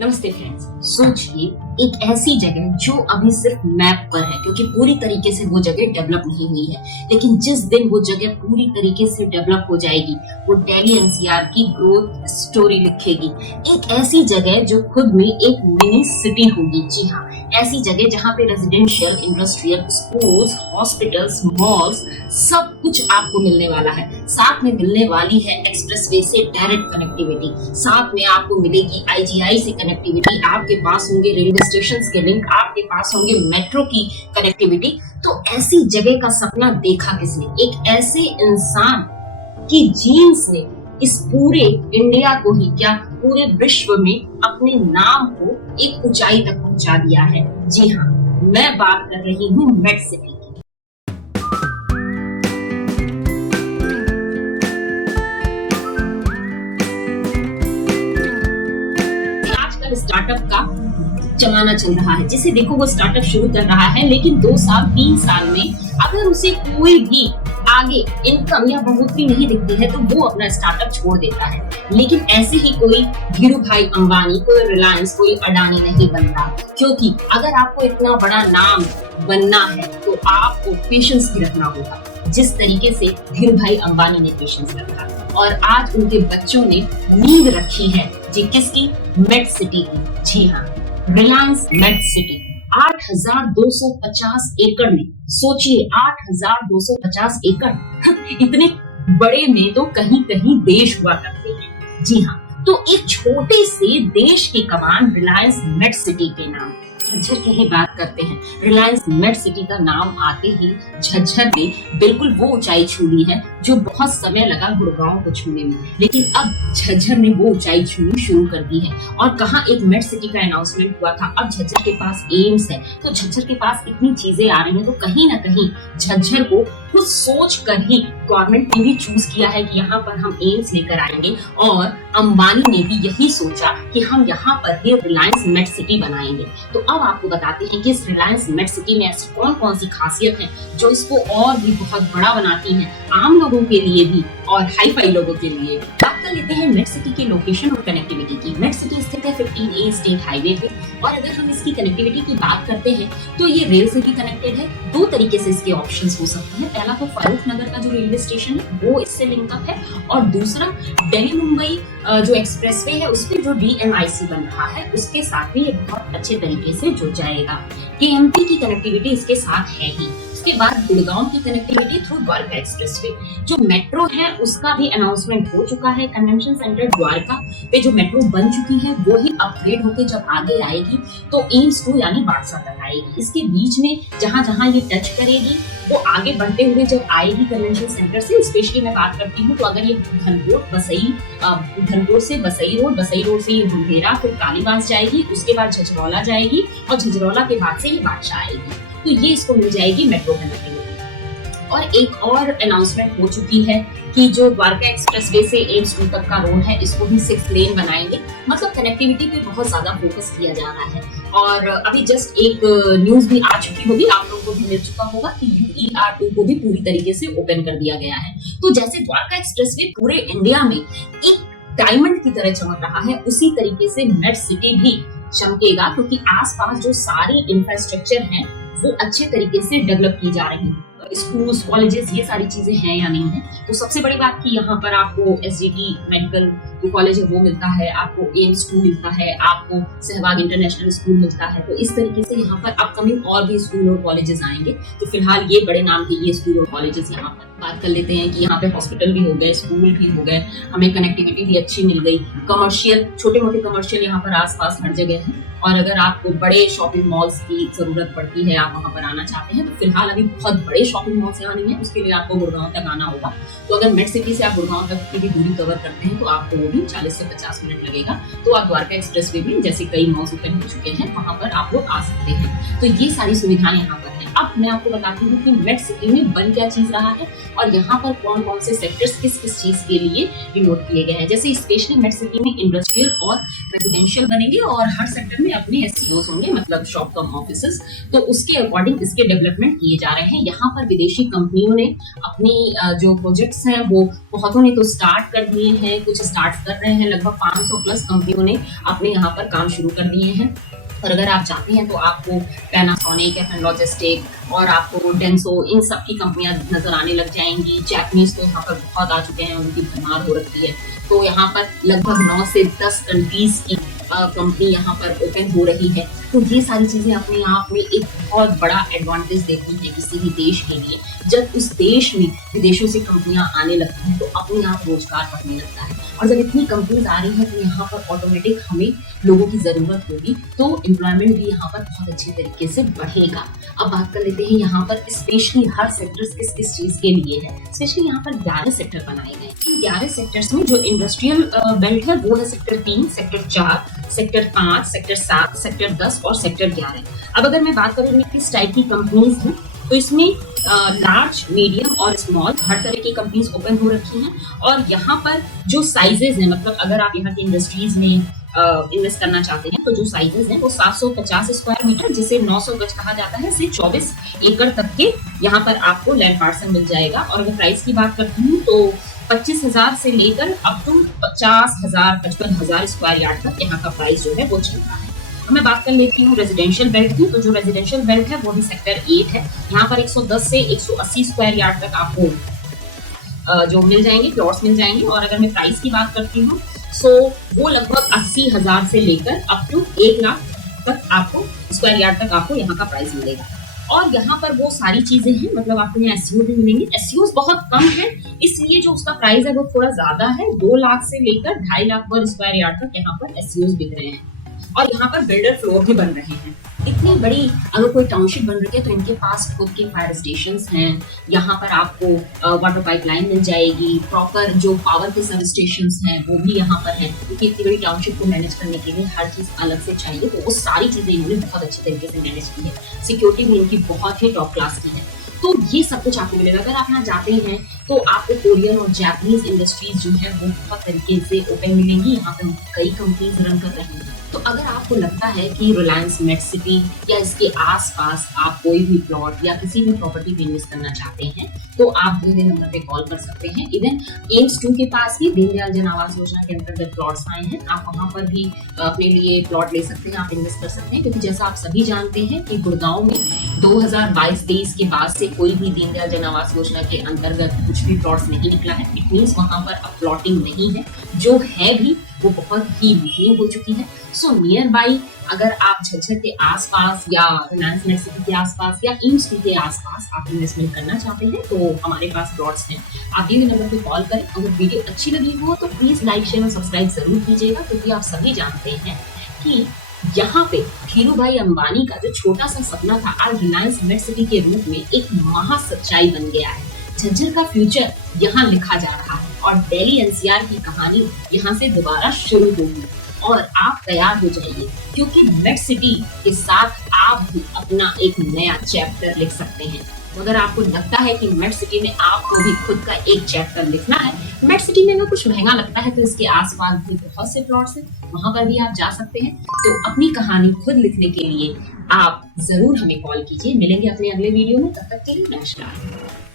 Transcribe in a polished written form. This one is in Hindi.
नमस्ते फ्रेंड्स। सोचिए एक ऐसी जगह जो अभी सिर्फ मैप पर है, क्योंकि पूरी तरीके से वो जगह डेवलप नहीं हुई है, लेकिन जिस दिन वो जगह पूरी तरीके से डेवलप हो जाएगी वो दिल्ली एनसीआर की ग्रोथ स्टोरी लिखेगी। एक ऐसी जगह जो खुद में एक मिनी सिटी होगी। जी हाँ, ऐसी जगह जहाँ पे residential, industrial, schools, hospitals, malls सब कुछ आपको मिलने वाला है। साथ में मिलने वाली है एक्सप्रेसवे से डायरेक्ट कनेक्टिविटी, साथ में आपको मिलेगी आईजीआई से कनेक्टिविटी, आपके पास होंगे रेलवे स्टेशन के लिंक, आपके पास होंगे मेट्रो की कनेक्टिविटी। तो ऐसी जगह का सपना देखा किसने? एक ऐसे इंसान की जीन्स ने इस पूरे इंडिया को ही क्या पूरे विश्व में अपने नाम को एक ऊंचाई तक पहुंचा दिया है। जी हाँ, मैं बात कर रही हूँ मेड सिटी की। आजकल स्टार्टअप का जमाना चल रहा है। जिसे देखो वो स्टार्टअप शुरू कर रहा है, लेकिन 2 साल 3 साल में अगर उसे कोई भी आगे इनकम या बढ़ोतरी नहीं दिखती है तो वो अपना स्टार्टअप छोड़ देता है। लेकिन ऐसे ही कोई धीरू भाई अंबानी, कोई रिलायंस, कोई अडानी नहीं बनता, क्योंकि अगर आपको इतना बड़ा नाम बनना है तो आपको पेशेंस भी रखना होगा। जिस तरीके से धीरू भाई अंबानी ने पेशेंस रखा और आज उनके बच्चों ने नींव रखी है जी किसकी? मेड सिटी की। जी हाँ, रिलायंस मेड सिटी 8,250 एकड़ में। सोचिए 8,250 एकड़ इतने बड़े में तो कहीं कहीं देश हुआ करते हैं। जी हाँ, तो एक छोटे से देश की कमान रिलायंस मेड सिटी के नाम। झज्जर की ही बात करते हैं। रिलायंस मेड सिटी का नाम आते ही झज्जर ने बिल्कुल वो ऊंचाई छू ली है जो बहुत समय लगा गुड़गांव को छूने में, लेकिन अब झज्जर ने वो ऊंचाई छूनी शुरू कर दी है। और कहाँ एक मेड सिटी का अनाउंसमेंट हुआ था, अब झज्जर के पास एम्स है। तो झज्जर के पास इतनी चीजें आ रही हैं तो कहीं ना कहीं झज्जर को कुछ सोच कर ही गवर्नमेंट ने भी चूज किया है कि यहाँ पर हम एम्स लेकर आएंगे। और अंबानी ने भी यही सोचा कि हम यहाँ पर ही रिलायंस मेड सिटी बनाएंगे। तो अब आपको बताते हैं कि इस रिलायंस मेड सिटी में ऐसी कौन कौन सी खासियत है जो इसको और भी बहुत बड़ा बनाती हैं, आम लोगों के लिए भी और हाई फाई लोगों के लिए। बात कर लेते हैं मेड सिटी के लोकेशन और कनेक्टिविटी की। मेड सिटी स्थित है 15A स्टेट हाईवे पे, और अगर हम इसकी कनेक्टिविटी की बात करते हैं तो ये रेल से भी कनेक्टेड है। 2 तरीके से इसके ऑप्शंस हो सकते हैं। पहला तो फारूक नगर का जो रेलवे स्टेशन है वो इससे लिंक अप है, और दूसरा दिल्ली मुंबई जो एक्सप्रेसवे है उस पे जो DMIC बन रहा है उसके साथ भी ये बहुत अच्छे तरीके से जुड़ जाएगा। KMT की कनेक्टिविटी इसके साथ है ही। उसके बाद गुड़गांव की कनेक्टिविटी थ्रू द्वारका एक्सप्रेसवे। जो मेट्रो है उसका भी अनाउंसमेंट हो चुका है। कन्वेंशन सेंटर द्वारका पे जो मेट्रो बन चुकी है वो ही अपग्रेड होकर जब आगे आएगी तो एम्स 2 यानी बादशाह तक आएगी। इसके बीच में जहां जहां ये टच करेगी वो आगे बढ़ते हुए जब आएगी कन्वेंशन सेंटर से, स्पेशली मैं बात करती हूँ तो अगर ये धनपुर से बसई रोड से ये बुंदेरा, फिर कालीबास जाएगी, उसके बाद झजरौला जाएगी और झजरौला के बाद से ये बादशाह आएगी, तो ये इसको मिल जाएगी मेट्रो कनेक्टिविटी। और एक और अनाउंसमेंट हो चुकी है कि जो द्वारका एक्सप्रेसवे से एम्स 2 तक का रोड है इसको भी 6 लेन बनाएंगे। मतलब कनेक्टिविटी पे बहुत ज्यादा फोकस किया जा रहा है। और अभी जस्ट एक न्यूज भी आ चुकी होगी, आप लोगों को भी मिल चुका होगा कि UER2 को भी पूरी तरीके से ओपन कर दिया गया है। तो जैसे द्वारका एक्सप्रेसवे पूरे इंडिया में एक डायमंड की तरह चमक रहा है, उसी तरीके से मेड सिटी भी चमकेगा, क्योंकि आसपास जो सारी इंफ्रास्ट्रक्चर है वो अच्छे तरीके से डेवलप की जा रही है। स्कूल्स, कॉलेजेस, ये सारी चीजें हैं या नहीं है। तो सबसे बड़ी बात कि यहाँ पर आपको SGT मेडिकल जो कॉलेज है वो मिलता है, आपको एम्स 2 मिलता है, आपको सहवाग इंटरनेशनल स्कूल मिलता है। तो इस तरीके से यहाँ पर अपकमिंग और भी स्कूल और कॉलेजेस आएंगे। तो फिलहाल ये बड़े नाम के ये स्कूल और कॉलेजेस यहाँ पर बात कर लेते हैं कि यहाँ पे हॉस्पिटल भी हो गए, स्कूल भी हो गए, हमें कनेक्टिविटी भी अच्छी मिल गई। कमर्शियल, छोटे मोटे कमर्शियल यहाँ पर आसपास हर जगह है। और अगर आपको बड़े शॉपिंग मॉल्स की जरूरत पड़ती है, आप वहां पर आना चाहते हैं, तो फिलहाल अभी बहुत बड़े शॉपिंग मॉल्स यहाँ नहीं है, उसके लिए आपको गुड़गांव तक आना होगा। तो अगर मेड सिटी से आप गुड़गांव तक की भी दूरी कवर करते हैं तो आपको वो भी 40 से 50 मिनट लगेगा। तो आप द्वारका एक्सप्रेसवे में जैसे कई मॉल्स ओपन हो चुके हैं वहां पर आप लोग आ सकते हैं। तो ये सारी सुविधाएं यहाँ पर है। अब मैं आपको बताती हूँ कि मेड सिटी में बन क्या चीज रहा है और यहाँ पर कौन कौन से सेक्टर्स किस किस चीज के लिए डिनोट किए गए हैं। जैसे स्पेशली मेड सिटी में इंडस्ट्रियल और रेजिडेंशियल बनेंगे और हर सेक्टर में में अपने एसईओस होंगे, मतलब शॉर्ट टर्म ऑफिसेस, तो उसके अकॉर्डिंग इसके डेवलपमेंट किए जा रहे हैं। यहाँ पर विदेशी कंपनियों ने अपनी जो प्रोजेक्ट्स हैं वो बहुतों ने तो स्टार्ट कर दिए हैं, कुछ स्टार्ट कर रहे हैं। लगभग 500 प्लस कंपनियों ने अपने यहाँ पर काम शुरू कर दिए हैं। और अगर आप चाहते हैं तो आपको पैनासोनिक, एफएन लॉजिस्टिक और आपको डेंसो, इन सब की कंपनियां नजर आने लग जाएंगी। जैपनीज तो यहाँ पर बहुत आ चुके हैं, उनकी भरमार हो रखी है। तो यहाँ पर लगभग 9 से 10 कंट्रीज की कंपनी यहाँ पर ओपन हो रही है। तो ये सारी चीजें अपने आप में एक बहुत बड़ा एडवांटेज देती है किसी भी देश के लिए। जब उस देश में विदेशों से कंपनियां आने लगती हैं तो अपने आप रोजगार बढ़ने लगता है। और जब इतनी कंपनीज आ रही हैं तो यहाँ पर ऑटोमेटिक हमें लोगों की जरूरत होगी, तो एम्प्लॉयमेंट भी यहाँ पर बहुत अच्छे तरीके से बढ़ेगा। अब बात कर लेते हैं यहाँ पर स्पेशली हर सेक्टर किस किस चीज के लिए है। स्पेशली यहाँ पर 11 सेक्टर बनाए गए। इन 11 सेक्टर्स में जो इंडस्ट्रियल बेल्ट है वो है sector 3, sector 4, sector 5, sector 7, sector 10 और सेक्टर 11। अब अगर मैं बात करूँ किस टाइप की कंपनीज हैं, तो इसमें लार्ज, मीडियम और स्मॉल हर तरह की कंपनीज ओपन हो रखी हैं। और यहाँ पर जो साइजेस हैं, मतलब अगर आप यहाँ की इंडस्ट्रीज में इन्वेस्ट करना चाहते हैं तो जो साइजेस हैं वो 750 स्क्वायर मीटर, जिसे 900 गज कहा जाता है, से 24 एकड़ तक के यहाँ पर आपको लैंड पार्सल मिल जाएगा। और अगर प्राइस की बात करती हूँ तो 25,000 से लेकर अप टू 50,000, 55,000 स्क्वायर यार्ड तक यहाँ का प्राइस जो है वो चल रहा है। मैं बात कर लेती हूँ रेजिडेंशियल बेल्ट की। तो जो रेजिडेंशियल बेल्ट है वो भी सेक्टर 8 है। यहाँ पर 110 से 180 स्क्वायर यार्ड तक आपको जो मिल जाएंगे, प्लॉट्स मिल जाएंगे। और अगर मैं प्राइस की बात करती हूँ सो वो लगभग 80,000 से लेकर अप टू 1 लाख तक आपको स्क्वायर यार्ड तक आपको यहाँ का प्राइस मिलेगा। और यहाँ पर वो सारी चीजें हैं, मतलब आपको यहाँ एसईओ भी मिलेंगे। एसईओ बहुत कम है, इसलिए जो उसका प्राइस है वो थोड़ा ज्यादा है। 2 लाख से लेकर 2.5 लाख पर स्क्वायर यार्ड तक यहाँ पर एसईओ बिक रहे हैं। और यहाँ पर बिल्डर फ्लोर भी बन रहे हैं। इतनी बड़ी अगर कोई टाउनशिप बन रही है तो इनके पास खुद के फायर स्टेशंस हैं। यहाँ पर आपको वाटर पाइपलाइन मिल जाएगी, प्रॉपर जो पावर के सब स्टेशंस हैं वो भी यहाँ पर हैं। क्योंकि इतनी बड़ी टाउनशिप को मैनेज करने के लिए हर चीज अलग से चाहिए, तो वो सारी चीजें इन्होंने बहुत अच्छे तरीके से मैनेज की है। सिक्योरिटी भी इनकी बहुत ही टॉप क्लास की है। तो ये सब कुछ आपको मिलेगा। अगर आप यहाँ जाते हैं तो आपको कोरियन और जापानीज इंडस्ट्रीज जो है वो बहुत तरीके से ओपन मिलेंगी। यहाँ पर कई कंपनीज रन कर रही हैं। तो अगर आपको लगता है कि रिलायंस मेट सिटी या इसके आसपास आप कोई भी प्लॉट या किसी भी प्रॉपर्टी पे इन्वेस्ट करना चाहते हैं तो आप दिए गए नंबर पे कॉल कर सकते हैं। इवन एम्स 2 के पास भी दीनदयाल जन आवास योजना के अंतर्गत प्लॉट्स आए हैं। आप वहां पर भी अपने लिए प्लॉट ले सकते हैं, आप इन्वेस्ट कर सकते हैं। क्योंकि जैसा आप सभी जानते हैं कि गुड़गांव में 2022-23 के बाद से कोई भी दीनदयाल जन आवास योजना के अंतर्गत कुछ भी प्लॉट्स नहीं निकला है। इट मीन्स वहां पर अब प्लॉटिंग नहीं है, जो है भी वो बहुत ही महंगी हो चुकी है। सो नियर बाई अगर आप झज्जर के आसपास या रिलायंस मेट सिटी के आसपास या एम्स 2 के आसपास आप इन्वेस्टमेंट करना चाहते हैं तो हमारे पास प्लॉट्स हैं। आप दिए नंबर पे कॉल करें। अगर वीडियो अच्छी लगी हो तो प्लीज लाइक, शेयर और सब्सक्राइब जरूर कीजिएगा। क्योंकि आप सभी जानते हैं कि यहाँ पे धीरूभाई अंबानी का जो छोटा सा सपना था आज रिलायंस मेट सिटी के रूप में एक महा सच्चाई बन गया है। झज्जर का फ्यूचर यहाँ लिखा जा रहा है और दिल्ली एनसीआर की कहानी यहाँ से दोबारा शुरू होगी। और आप तैयार हो जाइए क्योंकि मेट सिटी के साथ आप भी अपना एक नया चैप्टर लिख सकते हैं। तो अगर आपको लगता है कि मेट सिटी में आपको भी खुद का एक चैप्टर लिखना है, मेट सिटी में अगर कुछ महंगा लगता है तो इसके आसपास भी बहुत से प्लॉट्स हैं, वहां पर भी आप जा सकते हैं। तो अपनी कहानी खुद लिखने के लिए आप जरूर हमें कॉल कीजिए। मिलेंगे अपने अगले वीडियो में, तब तक के लिए नमस्कार।